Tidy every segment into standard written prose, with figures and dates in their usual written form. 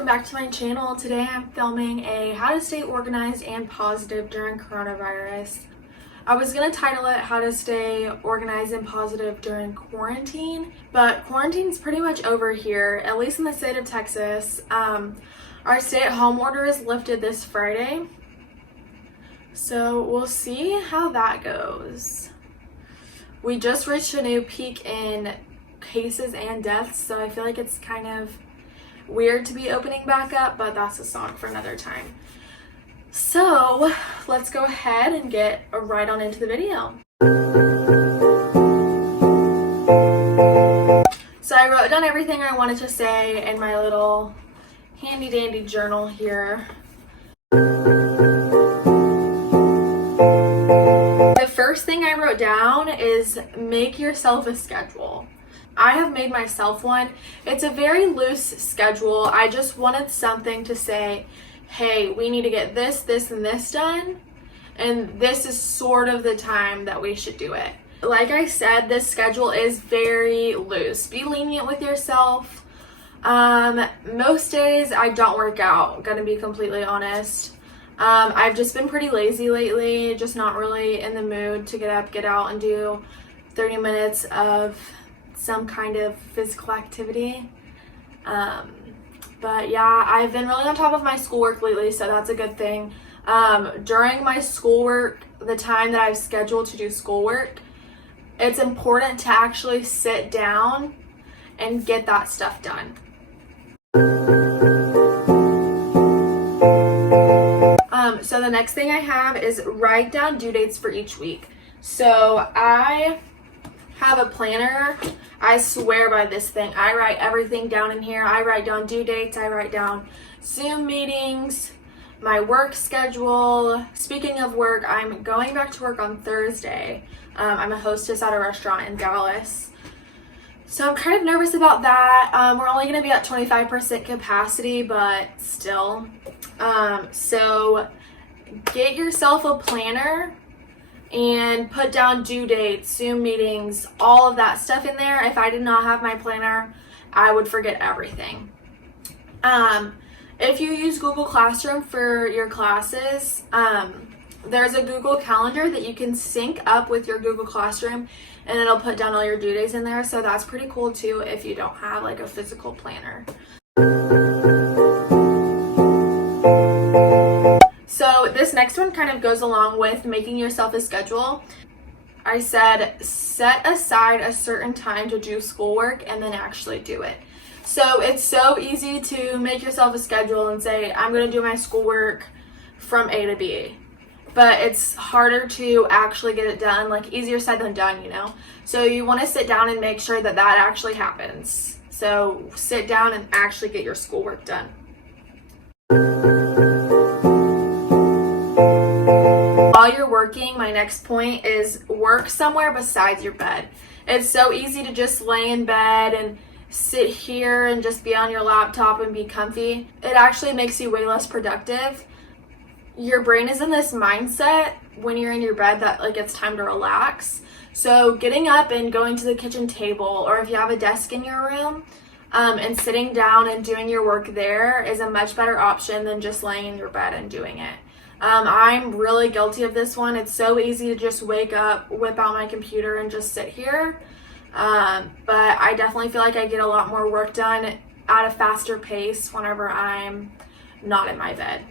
welcome back to my channel. Today I'm filming a how to stay organized and positive during coronavirus. I was gonna title it how to stay organized and positive during quarantine, but quarantine's pretty much over here, at least in the state of Texas. Our stay-at-home order is lifted this Friday, so we'll see how that goes. We just reached a new peak in cases and deaths, so I feel like it's kind of weird to be opening back up, but that's a song for another time. So let's go ahead and get right on into the video. So I wrote down everything I wanted to say in my little handy dandy journal here. The first thing I wrote down is make yourself a schedule. I have made myself one. It's a very loose schedule. I just wanted something to say, hey, we need to get this, this, and this done, and this is sort of the time that we should do it. Like I said, this schedule is very loose. Be lenient with yourself. Most days I don't work out, gonna be completely honest. I've just been pretty lazy lately, just not really in the mood to get up, get out, and do 30 minutes of some kind of physical activity. But yeah, I've been really on top of my schoolwork lately, so that's a good thing. During my schoolwork, the time that I've scheduled to do schoolwork, it's important to actually sit down and get that stuff done. So the next thing I have is write down due dates for each week. So I have a planner. I swear by this thing. I write everything down in here. I write down due dates. I write down Zoom meetings, my work schedule. Speaking of work, I'm going back to work on Thursday. I'm a hostess at a restaurant in Dallas. So I'm kind of nervous about that. We're only going to be at 25% capacity, but still. So get yourself a planner and put down due dates, Zoom meetings, all of that stuff in there. If I did not have my planner, I would forget everything. If you use Google Classroom for your classes, there's a Google Calendar that you can sync up with your Google Classroom, and it'll put down all your due dates in there. So that's pretty cool too if you don't have like a physical planner. So this next one kind of goes along with making yourself a schedule. I said set aside a certain time to do schoolwork and then actually do it. So it's so easy to make yourself a schedule and say, I'm going to do my schoolwork from A to B. But it's harder to actually get it done, like easier said than done, you know? So you want to sit down and make sure that that actually happens. So sit down and actually get your schoolwork done. While you're working, my next point is work somewhere besides your bed. It's so easy to just lay in bed and sit here and just be on your laptop and be comfy. It actually makes you way less productive. Your brain is in this mindset when you're in your bed that like it's time to relax. So getting up and going to the kitchen table, or if you have a desk in your room, and sitting down and doing your work there is a much better option than just laying in your bed and doing it. I'm really guilty of this one. It's so easy to just wake up, whip out my computer, and just sit here. But I definitely feel like I get a lot more work done at a faster pace whenever I'm not in my bed.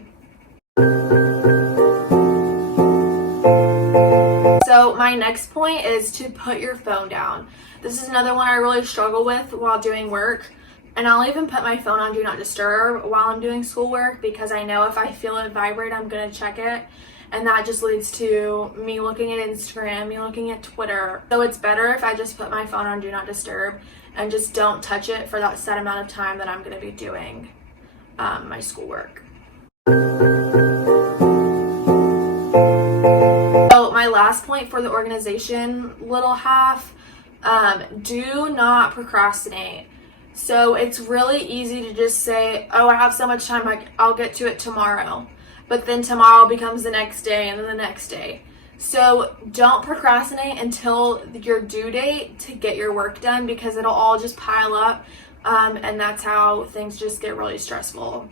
So my next point is to put your phone down. This is another one I really struggle with while doing work. And I'll even put my phone on Do Not Disturb while I'm doing schoolwork because I know if I feel it vibrate, I'm going to check it. And that just leads to me looking at Instagram, me looking at Twitter. So it's better if I just put my phone on Do Not Disturb and just don't touch it for that set amount of time that I'm going to be doing my schoolwork. So my last point for the organization little half, do not procrastinate. So it's really easy to just say, oh, I have so much time, I'll get to it tomorrow. But then tomorrow becomes the next day and then the next day. So don't procrastinate until your due date to get your work done because it'll all just pile up and that's how things just get really stressful.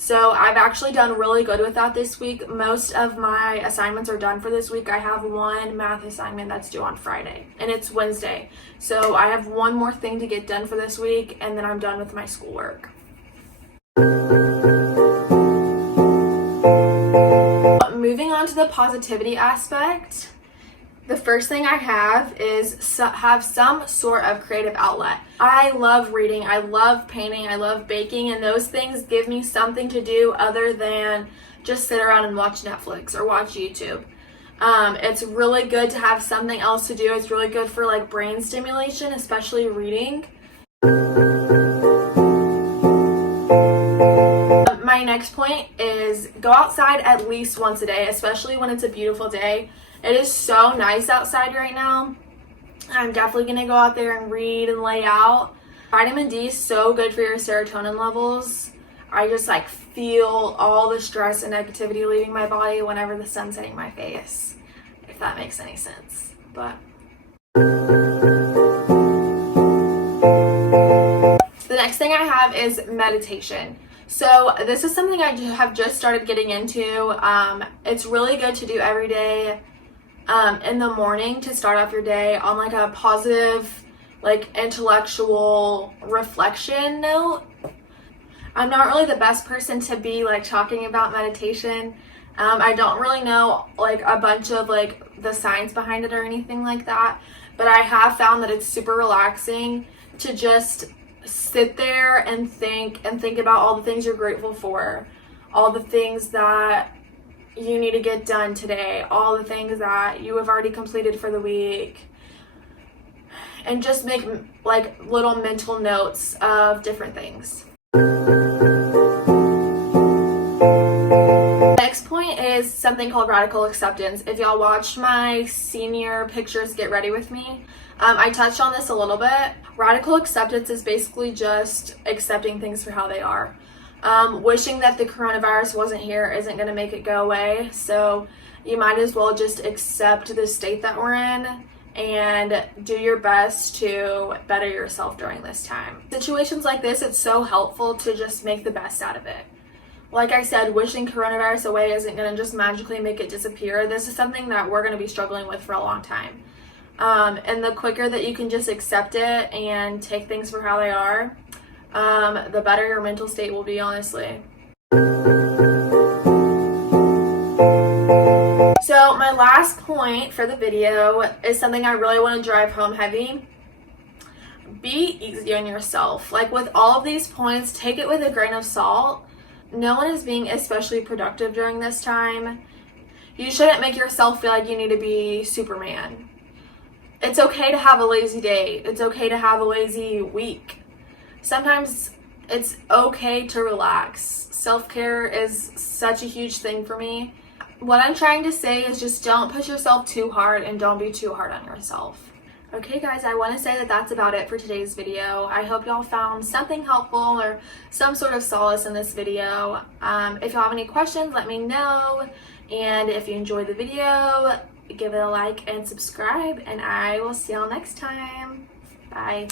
So I've actually done really good with that this week. Most of my assignments are done for this week. I have one math assignment that's due on Friday, and it's Wednesday. So I have one more thing to get done for this week, and then I'm done with my schoolwork. Moving on to the positivity aspect. The first thing I have is have some sort of creative outlet. I love reading, I love painting, I love baking, and those things give me something to do other than just sit around and watch Netflix or watch YouTube. It's really good to have something else to do. It's really good for like brain stimulation, especially reading. My next point is go outside at least once a day, especially when it's a beautiful day. It is so nice outside right now. I'm definitely going to go out there and read and lay out. Vitamin D is so good for your serotonin levels. I just like feel all the stress and negativity leaving my body whenever the sun's hitting my face, if that makes any sense. But the next thing I have is meditation. So this is something I have just started getting into. It's really good to do every day in the morning to start off your day on like a positive, like intellectual reflection note. I'm not really the best person to be like talking about meditation. I don't really know like a bunch of like the science behind it or anything like that, but I have found that it's super relaxing to just sit there and think about all the things you're grateful for, all the things that you need to get done today, all the things that you have already completed for the week, and just make like little mental notes of different things. Next point is something called radical acceptance. If y'all watched my senior pictures Get Ready With Me, I touched on this a little bit. Radical acceptance is basically just accepting things for how they are. Wishing that the coronavirus wasn't here isn't going to make it go away, so you might as well just accept the state that we're in and do your best to better yourself during this time. Situations like this, it's so helpful to just make the best out of it. Like I said, wishing coronavirus away isn't going to just magically make it disappear. This is something that we're going to be struggling with for a long time. And the quicker that you can just accept it and take things for how they are, the better your mental state will be, honestly. So my last point for the video is something I really want to drive home heavy. Be easy on yourself. Like with all of these points, take it with a grain of salt. No one is being especially productive during this time. You shouldn't make yourself feel like you need to be Superman. It's okay to have a lazy day. It's okay to have a lazy week. Sometimes it's okay to relax. Self-care is such a huge thing for me. What I'm trying to say is just don't push yourself too hard and don't be too hard on yourself. Okay guys, I want to say that that's about it for today's video. I hope y'all found something helpful or some sort of solace in this video. If y'all have any questions, let me know. And if you enjoyed the video, give it a like and subscribe, and I will see y'all next time. Bye.